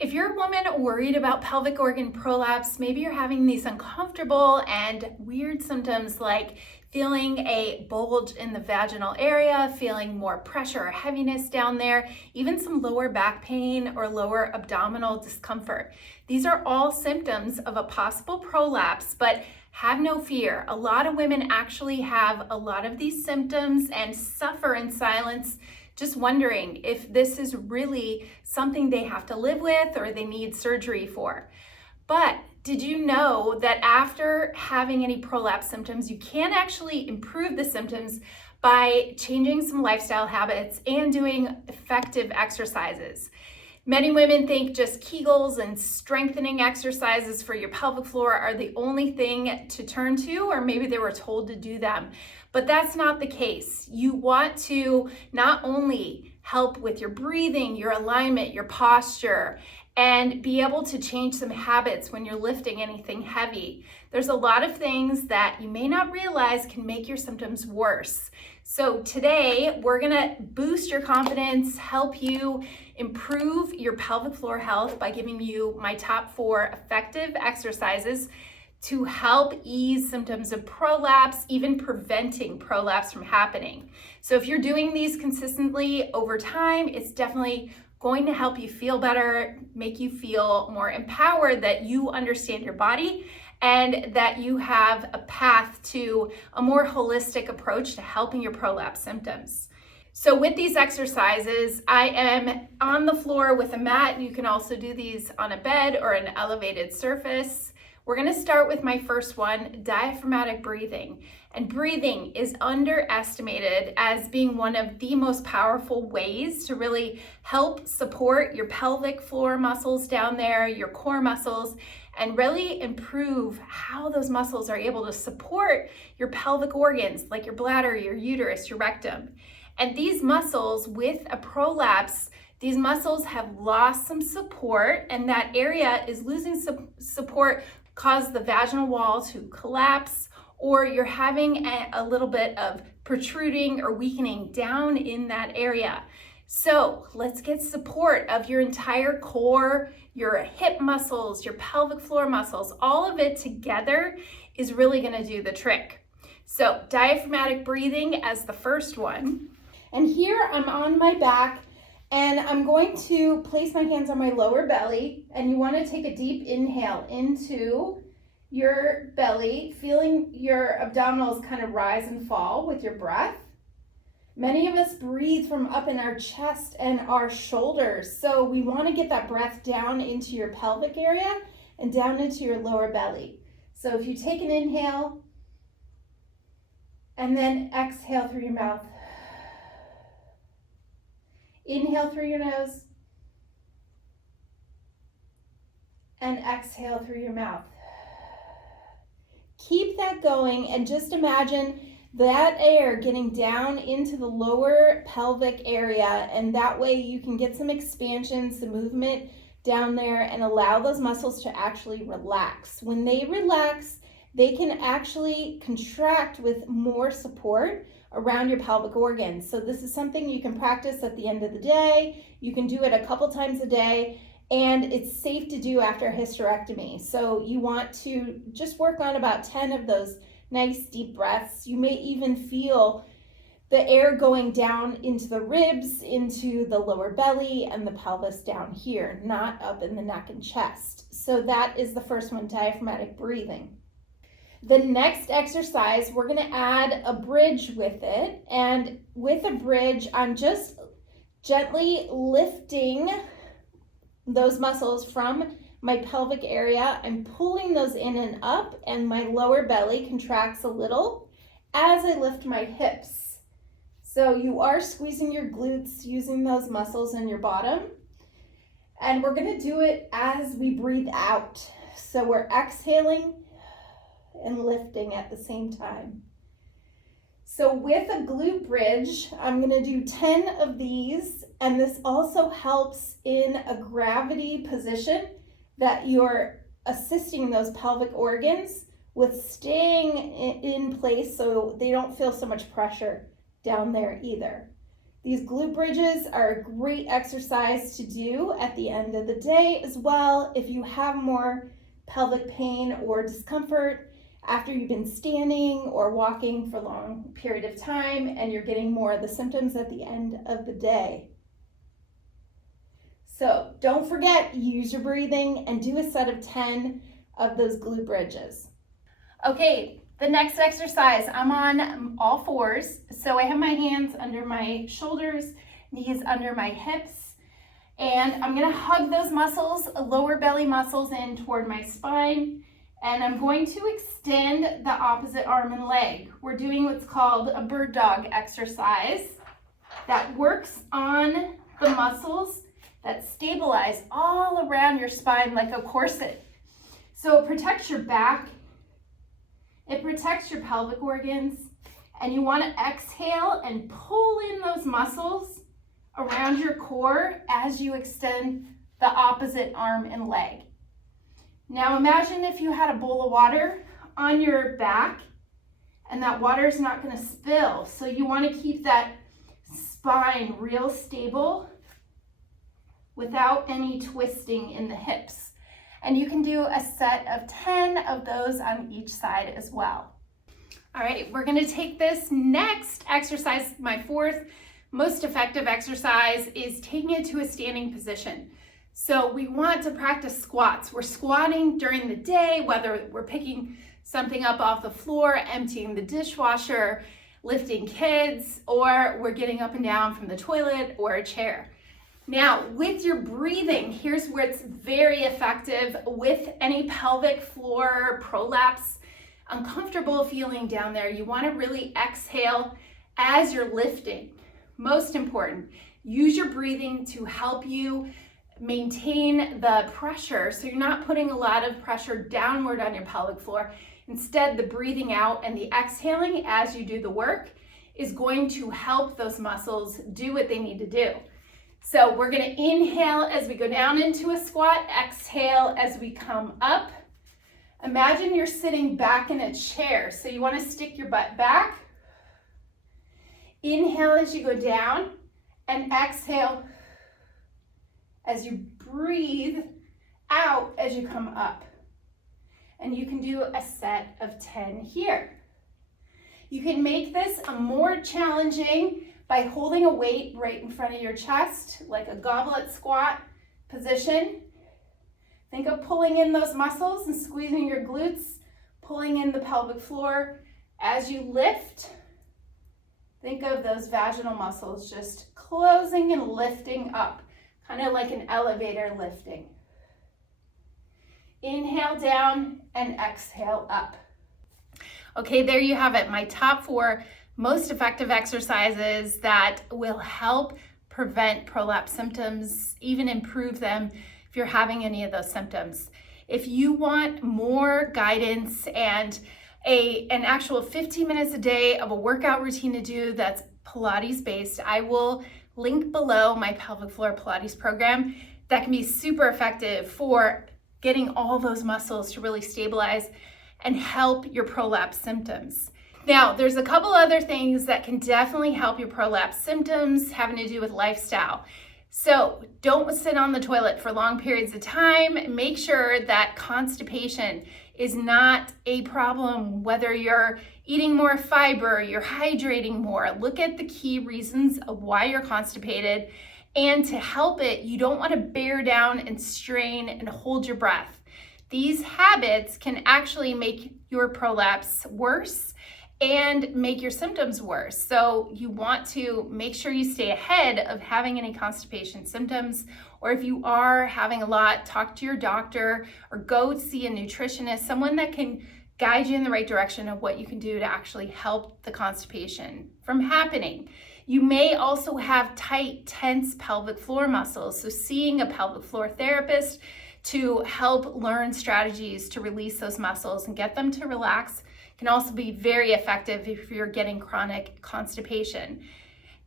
If you're a woman worried about pelvic organ prolapse, maybe you're having these uncomfortable and weird symptoms like feeling a bulge in the vaginal area, feeling more pressure or heaviness down there, even some lower back pain or lower abdominal discomfort. These are all symptoms of a possible prolapse, but have no fear. A lot of women actually have a lot of these symptoms and suffer in silence, just wondering if this is really something they have to live with or they need surgery for. But did you know that after having any prolapse symptoms, you can actually improve the symptoms by changing some lifestyle habits and doing effective exercises? Many women think just Kegels and strengthening exercises for your pelvic floor are the only thing to turn to, or maybe they were told to do them. But that's not the case. You want to not only help with your breathing, your alignment, your posture, and be able to change some habits when you're lifting anything heavy. There's a lot of things that you may not realize can make your symptoms worse. So today, we're gonna boost your confidence, help you improve your pelvic floor health by giving you my top 4 effective exercises to help ease symptoms of prolapse, even preventing prolapse from happening. So if you're doing these consistently over time, it's definitely going to help you feel better, make you feel more empowered that you understand your body and that you have a path to a more holistic approach to helping your prolapse symptoms. So with these exercises, I am on the floor with a mat. You can also do these on a bed or an elevated surface. We're gonna start with my first one, diaphragmatic breathing. And breathing is underestimated as being one of the most powerful ways to really help support your pelvic floor muscles down there, your core muscles, and really improve how those muscles are able to support your pelvic organs like your bladder, your uterus, your rectum. And these muscles with a prolapse, these muscles have lost some support, and that area is losing support, cause the vaginal wall to collapse, or you're having a little bit of protruding or weakening down in that area. So let's get support of your entire core, your hip muscles, your pelvic floor muscles. All of it together is really gonna do the trick. So diaphragmatic breathing as the first one. And here I'm on my back, and I'm going to place my hands on my lower belly, and you want to take a deep inhale into your belly, feeling your abdominals kind of rise and fall with your breath. Many of us breathe from up in our chest and our shoulders, so we want to get that breath down into your pelvic area and down into your lower belly. So if you take an inhale and then exhale through your mouth. Inhale through your nose and exhale through your mouth. Keep that going and just imagine that air getting down into the lower pelvic area, and that way you can get some expansion, some movement down there and allow those muscles to actually relax. When they relax, they can actually contract with more support around your pelvic organs. So this is something you can practice at the end of the day. You can do it a couple times a day, and it's safe to do after a hysterectomy. So you want to just work on about 10 of those nice deep breaths. You may even feel the air going down into the ribs, into the lower belly and the pelvis down here, not up in the neck and chest. So that is the first one, diaphragmatic breathing. The next exercise, we're gonna add a bridge with it. And with a bridge, I'm just gently lifting those muscles from my pelvic area. I'm pulling those in and up, and my lower belly contracts a little as I lift my hips. So you are squeezing your glutes using those muscles in your bottom. And we're gonna do it as we breathe out. So we're exhaling and lifting at the same time. So with a glute bridge, I'm gonna do 10 of these, and this also helps in a gravity position that you're assisting those pelvic organs with staying in place so they don't feel so much pressure down there either. These glute bridges are a great exercise to do at the end of the day as well if you have more pelvic pain or discomfort after you've been standing or walking for a long period of time and you're getting more of the symptoms at the end of the day. So don't forget, use your breathing and do a set of 10 of those glute bridges. Okay, the next exercise, I'm on all fours. So I have my hands under my shoulders, knees under my hips, and I'm gonna hug those muscles, lower belly muscles in toward my spine, and I'm going to extend the opposite arm and leg. We're doing what's called a bird dog exercise that works on the muscles that stabilize all around your spine like a corset. So it protects your back, it protects your pelvic organs, and you want to exhale and pull in those muscles around your core as you extend the opposite arm and leg. Now imagine if you had a bowl of water on your back and that water is not going to spill. So you want to keep that spine real stable without any twisting in the hips. And you can do a set of 10 of those on each side as well. All right, we're gonna take this next exercise. My fourth most effective exercise is taking it to a standing position. So we want to practice squats. We're squatting during the day, whether we're picking something up off the floor, emptying the dishwasher, lifting kids, or we're getting up and down from the toilet or a chair. Now, with your breathing, here's where it's very effective with any pelvic floor prolapse, uncomfortable feeling down there. You want to really exhale as you're lifting. Most important, use your breathing to help you maintain the pressure so you're not putting a lot of pressure downward on your pelvic floor. Instead, the breathing out and the exhaling as you do the work is going to help those muscles do what they need to do. So we're going to inhale as we go down into a squat, exhale as we come up. Imagine you're sitting back in a chair. So you want to stick your butt back. Inhale as you go down and exhale as you breathe out as you come up. And you can do a set of 10 here. You can make this a more challenging by holding a weight right in front of your chest, like a goblet squat position. Think of pulling in those muscles and squeezing your glutes, pulling in the pelvic floor. As you lift, think of those vaginal muscles just closing and lifting up, kind of like an elevator lifting. Inhale down and exhale up. Okay, there you have it, my top 4 most effective exercises that will help prevent prolapse symptoms, even improve them if you're having any of those symptoms. If you want more guidance and an actual 15 minutes a day of a workout routine to do that's Pilates-based, I will link below my pelvic floor Pilates program that can be super effective for getting all those muscles to really stabilize and help your prolapse symptoms. Now, there's a couple other things that can definitely help your prolapse symptoms having to do with lifestyle. So don't sit on the toilet for long periods of time. Make sure that constipation is not a problem, whether you're eating more fiber, you're hydrating more. Look at the key reasons of why you're constipated. And to help it, you don't want to bear down and strain and hold your breath. These habits can actually make your prolapse worse and make your symptoms worse. So you want to make sure you stay ahead of having any constipation symptoms, or if you are having a lot, talk to your doctor or go see a nutritionist, someone that can guide you in the right direction of what you can do to actually help the constipation from happening. You may also have tight, tense pelvic floor muscles, so seeing a pelvic floor therapist to help learn strategies to release those muscles and get them to relax can also be very effective if you're getting chronic constipation.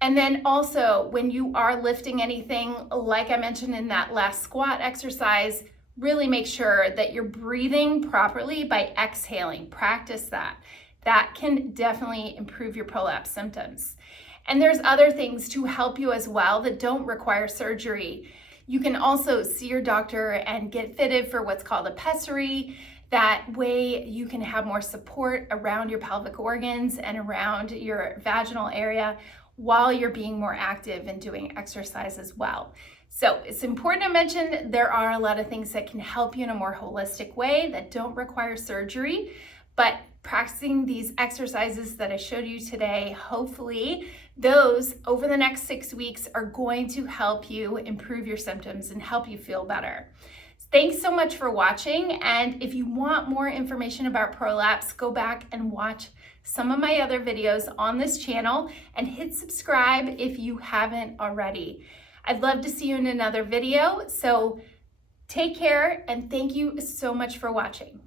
And then also, when you are lifting anything, like I mentioned in that last squat exercise, really make sure that you're breathing properly by exhaling. Practice that. That can definitely improve your prolapse symptoms. And there's other things to help you as well that don't require surgery. You can also see your doctor and get fitted for what's called a pessary. That way you can have more support around your pelvic organs and around your vaginal area while you're being more active and doing exercise as well. So it's important to mention there are a lot of things that can help you in a more holistic way that don't require surgery, but practicing these exercises that I showed you today, hopefully those over the next 6 weeks are going to help you improve your symptoms and help you feel better. Thanks so much for watching, and if you want more information about Prolapse, go back and watch some of my other videos on this channel and hit subscribe if you haven't already. I'd love to see you in another video, so take care and thank you so much for watching.